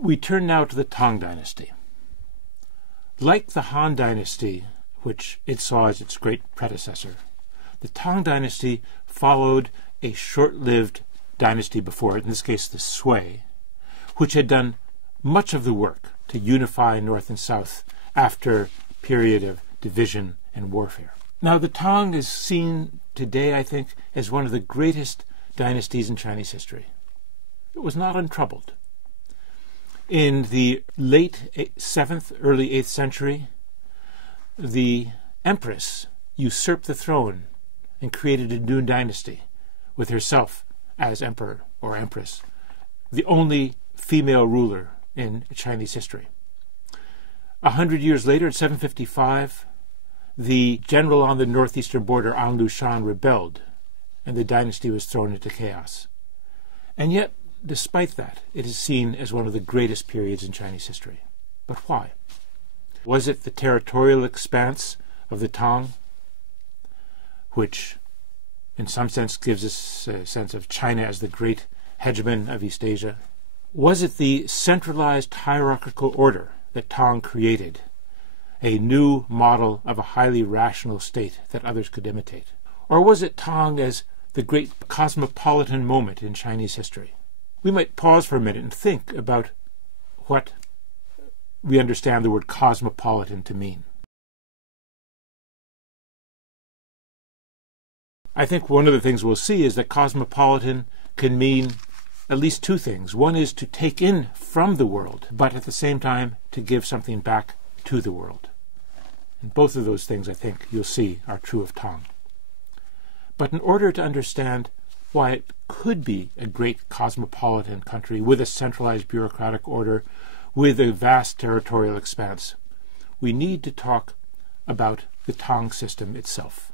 We turn now to the Tang dynasty. Like the Han dynasty, which it saw as its great predecessor, the Tang dynasty followed a short-lived dynasty before it, in this case the Sui, which had done much of the work to unify North and South after a period of division and warfare. Now, the Tang is seen today, I think, as one of the greatest dynasties in Chinese history. It was not untroubled. In the late 7th, early 8th century, the empress usurped the throne and created a new dynasty with herself as emperor or empress, the only female ruler in Chinese history. 100 years later, in 755, the general on the northeastern border, An Lushan, rebelled, and the dynasty was thrown into chaos. And yet, despite that, it is seen as one of the greatest periods in Chinese history. But why? Was it the territorial expanse of the Tang, which in some sense gives us a sense of China as the great hegemon of East Asia? Was it the centralized hierarchical order that Tang created, a new model of a highly rational state that others could imitate? Or was it Tang as the great cosmopolitan moment in Chinese history? We might pause for a minute and think about what we understand the word cosmopolitan to mean. I think one of the things we'll see is that cosmopolitan can mean at least two things. One is to take in from the world, but at the same time to give something back to the world. And both of those things, I think, you'll see are true of Tang. But in order to understand why it could be a great cosmopolitan country with a centralized bureaucratic order, with a vast territorial expanse, we need to talk about the Tang system itself.